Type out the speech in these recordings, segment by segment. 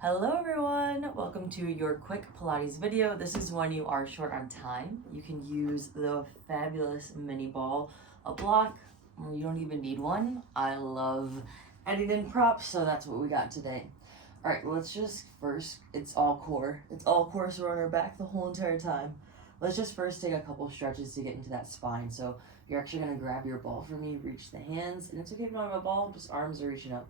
Hello everyone! Welcome to your quick Pilates video. This is when you are short on time. You can use the fabulous mini ball, a block, or you don't even need one. I love editing props, so that's what we got today. Alright, let's just first, it's all core. It's all core, so we're on our back the whole entire time. Let's just first take a couple stretches to get into that spine. So you're actually going to grab your ball for me, reach the hands, and it's okay if you don't have a ball, just arms are reaching up.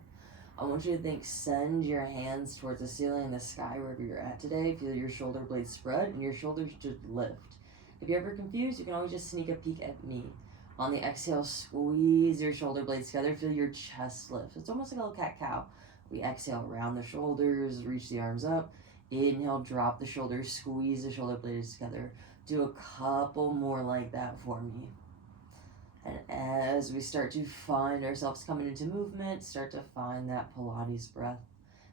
I want you to send your hands towards the ceiling and the sky wherever you're at today. Feel your shoulder blades spread and your shoulders just lift. If you're ever confused, you can always just sneak a peek at me. On the exhale, squeeze your shoulder blades together. Feel your chest lift. It's almost like a little cat-cow. We exhale, round the shoulders, reach the arms up. Inhale, drop the shoulders, squeeze the shoulder blades together. Do a couple more like that for me. And as we start to find ourselves coming into movement, start to find that Pilates breath.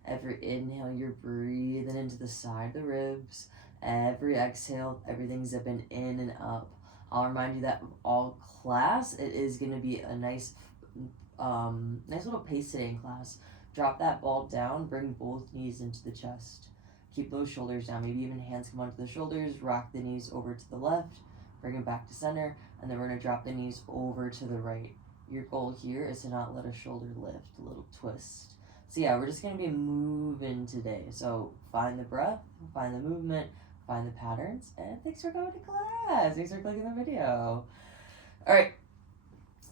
Every inhale, you're breathing into the side of the ribs. Every exhale, everything's zipping in and up. I'll remind you that all class, it is going to be a nice little pace today in class. Drop that ball down, bring both knees into the chest. Keep those shoulders down. Maybe even hands come onto the shoulders, rock the knees over to the left. Bring it back to center, and then we're going to drop the knees over to the right. Your goal here is to not let a shoulder lift, a little twist. So yeah, we're just going to be moving today. So find the breath, find the movement, find the patterns, and thanks for coming to class. Thanks for clicking the video. All right,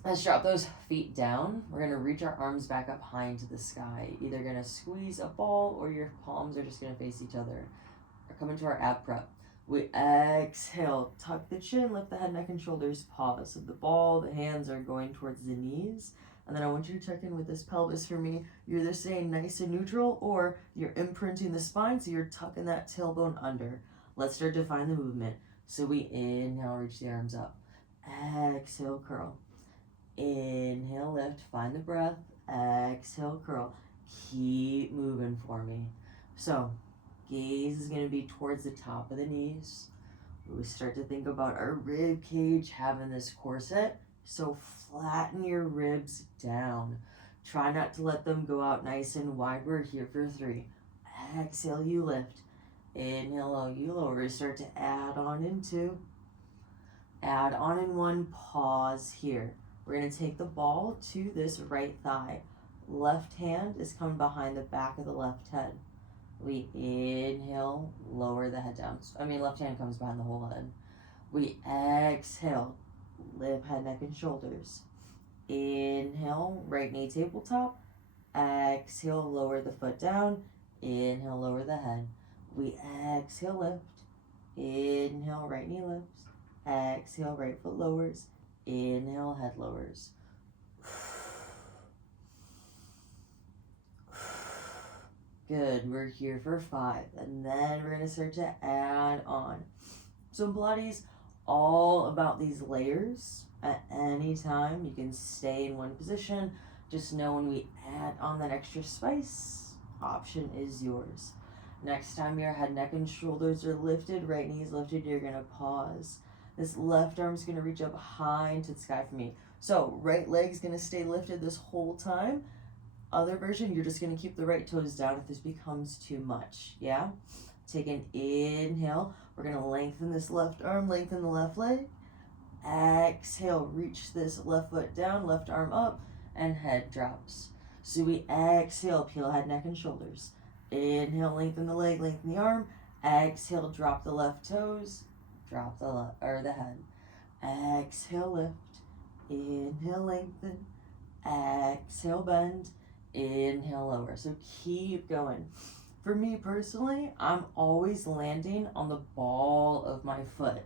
let's drop those feet down. We're going to reach our arms back up high into the sky. Either going to squeeze a ball or your palms are just going to face each other. We're coming to our ab prep. We exhale, tuck the chin, lift the head, neck, and shoulders, pause. So the ball, the hands are going towards the knees. And then I want you to check in with this pelvis for me. You're either staying nice and neutral or you're imprinting the spine, so you're tucking that tailbone under. Let's start to find the movement. So we inhale, reach the arms up. Exhale, curl. Inhale, lift, find the breath. Exhale, curl. Keep moving for me. So gaze is going to be towards the top of the knees. We start to think about our rib cage having this corset. So flatten your ribs down. Try not to let them go out nice and wide. We're here for 3. Exhale, you lift. Inhale, you lower. Start to add on in 2. Add on in 1. Pause here. We're going to take the ball to this right thigh. Left hand is coming behind the back of the left head. We inhale, lower the head down. Left hand comes behind the whole head. We exhale, lift head, neck, and shoulders. Inhale, right knee tabletop. Exhale, lower the foot down. Inhale, lower the head. We exhale, lift. Inhale, right knee lifts. Exhale, right foot lowers. Inhale, head lowers. Good, we're here for 5, and then we're going to start to add on. So in Pilates, all about these layers. At any time, you can stay in one position. Just know when we add on that extra spice, option is yours. Next time your head, neck, and shoulders are lifted, right knee is lifted, you're going to pause. This left arm is going to reach up high into the sky for me. So right leg is going to stay lifted this whole time. Other version, you're just going to keep the right toes down if this becomes too much, yeah? Take an inhale. We're going to lengthen this left arm, lengthen the left leg. Exhale, reach this left foot down, left arm up, and head drops. So we exhale, peel head, neck, and shoulders. Inhale, lengthen the leg, lengthen the arm. Exhale, drop the left toes, drop the head. Exhale, lift. Inhale, lengthen. Exhale, bend. Inhale, lower. So keep going. For me personally, I'm always landing on the ball of my foot.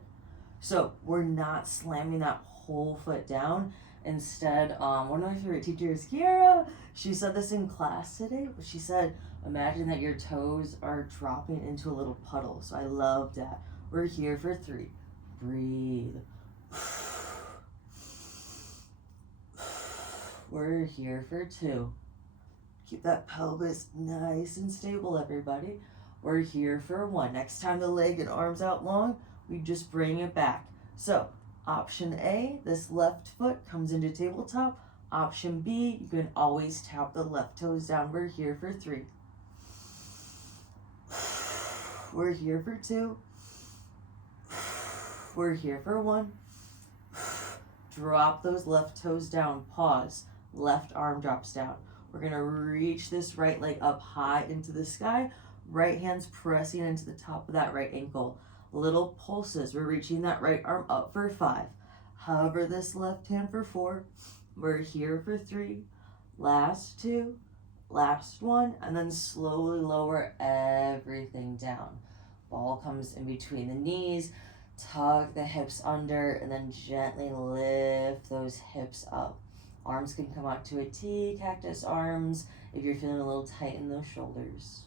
So we're not slamming that whole foot down. Instead, one of my favorite teachers, Kiara, she said this in class today. She said, imagine that your toes are dropping into a little puddle. So I love that. We're here for 3. Breathe. We're here for 2. Keep that pelvis nice and stable, everybody. We're here for 1. Next time the leg and arms out long, we just bring it back. So, option A, this left foot comes into tabletop. Option B, you can always tap the left toes down. We're here for 3. We're here for 2. We're here for 1. Drop those left toes down, pause. Left arm drops down. We're gonna reach this right leg up high into the sky. Right hand's pressing into the top of that right ankle. Little pulses. We're reaching that right arm up for 5. Hover this left hand for 4. We're here for 3. Last 2. Last 1. And then slowly lower everything down. Ball comes in between the knees. Tuck the hips under and then gently lift those hips up. Arms can come out to a T, cactus arms, if you're feeling a little tight in those shoulders.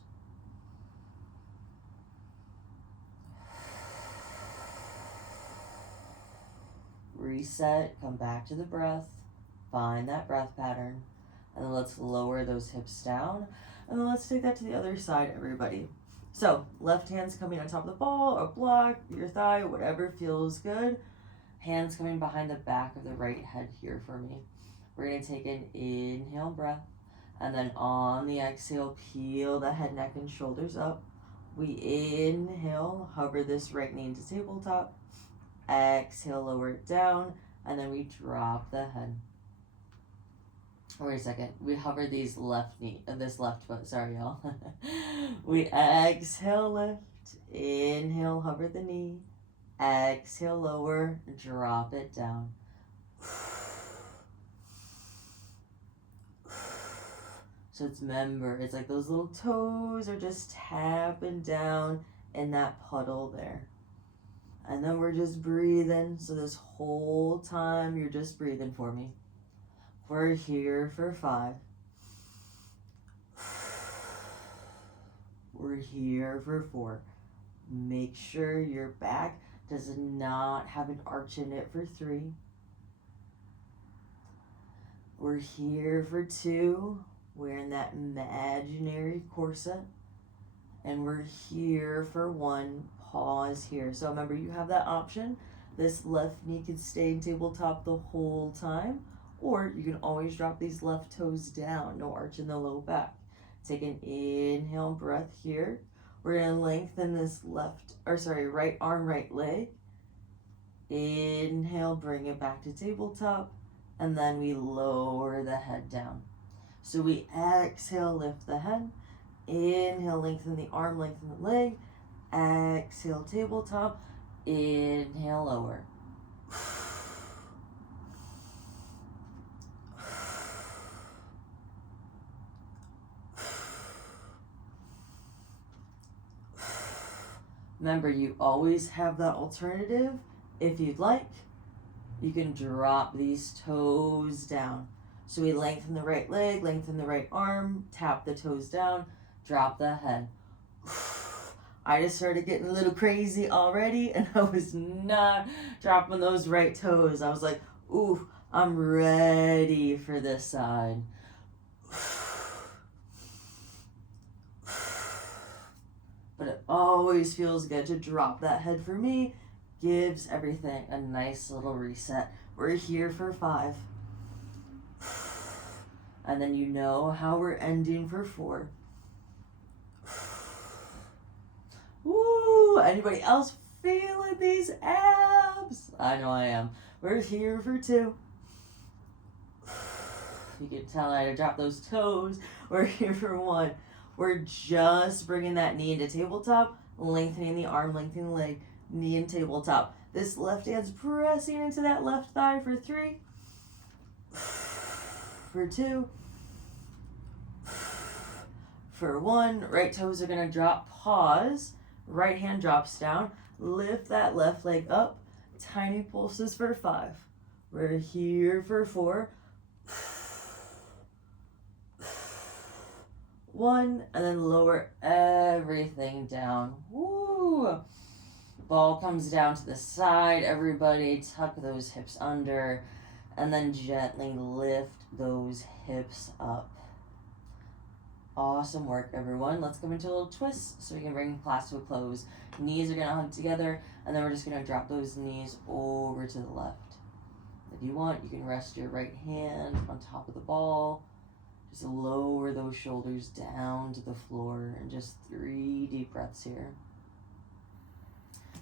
Reset, come back to the breath, find that breath pattern, and then let's lower those hips down, and then let's take that to the other side, everybody. So, left hand's coming on top of the ball, or block, your thigh, whatever feels good. Hands coming behind the back of the right head here for me. We're going to take an inhale breath, and then on the exhale, peel the head, neck, and shoulders up. We inhale, hover this right knee into tabletop. Exhale, lower it down, and then we drop the head. Wait a second. We hover these this left foot. Sorry, y'all. We exhale, lift. Inhale, hover the knee. Exhale, lower. Drop it down. So it's like those little toes are just tapping down in that puddle there. And then we're just breathing. So this whole time, you're just breathing for me. We're here for 5. We're here for 4. Make sure your back does not have an arch in it for 3. We're here for 2. We're in that imaginary corset. And we're here for 1. Pause here. So remember, you have that option. This left knee could stay in tabletop the whole time. Or you can always drop these left toes down, no arch in the low back. Take an inhale breath here. We're going to lengthen this right arm, right leg. Inhale, bring it back to tabletop. And then we lower the head down. So we exhale, lift the head. Inhale, lengthen the arm, lengthen the leg. Exhale, tabletop. Inhale, lower. Remember, you always have that alternative. If you'd like, you can drop these toes down. So we lengthen the right leg, lengthen the right arm, tap the toes down, drop the head. I just started getting a little crazy already, and I was not dropping those right toes. I was like, ooh, I'm ready for this side. But it always feels good to drop that head for me. Gives everything a nice little reset. We're here for 5. And then you know how we're ending for 4. Woo! Anybody else feeling these abs? I know I am. We're here for 2. You can tell I had to drop those toes. We're here for 1. We're just bringing that knee into tabletop, lengthening the arm, lengthening the leg, knee in tabletop. This left hand's pressing into that left thigh for 3. For 2. For 1. Right toes are going to drop. Pause. Right hand drops down. Lift that left leg up. Tiny pulses for 5. We're here for 4. 1, and then lower everything down. Woo! Ball comes down to the side. Everybody tuck those hips under, and then gently lift those hips up. Awesome work, everyone. Let's come into a little twist so we can bring class to a close. Knees are going to hug together, and then we're just going to drop those knees over to the left. If you want, you can rest your right hand on top of the ball. Just lower those shoulders down to the floor, and just 3 deep breaths here.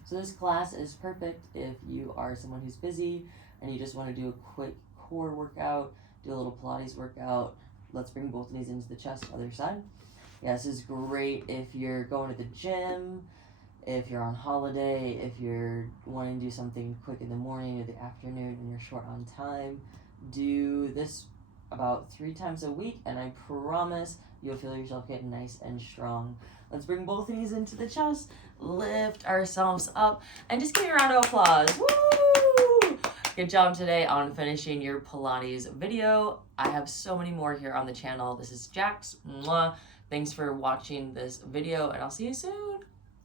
So this class is perfect if you are someone who's busy and you just want to do a quick core workout, do a little Pilates workout. Let's bring both knees into the chest, other side. Yeah, this is great if you're going to the gym, if you're on holiday, if you're wanting to do something quick in the morning or the afternoon and you're short on time. Do this about 3 times a week and I promise you'll feel yourself get nice and strong. Let's bring both knees into the chest, lift ourselves up, and just give me a round of applause. Woo! Good job today on finishing your Pilates video. I have so many more here on the channel. This is Jax. Mwah. Thanks for watching this video, and I'll see you soon.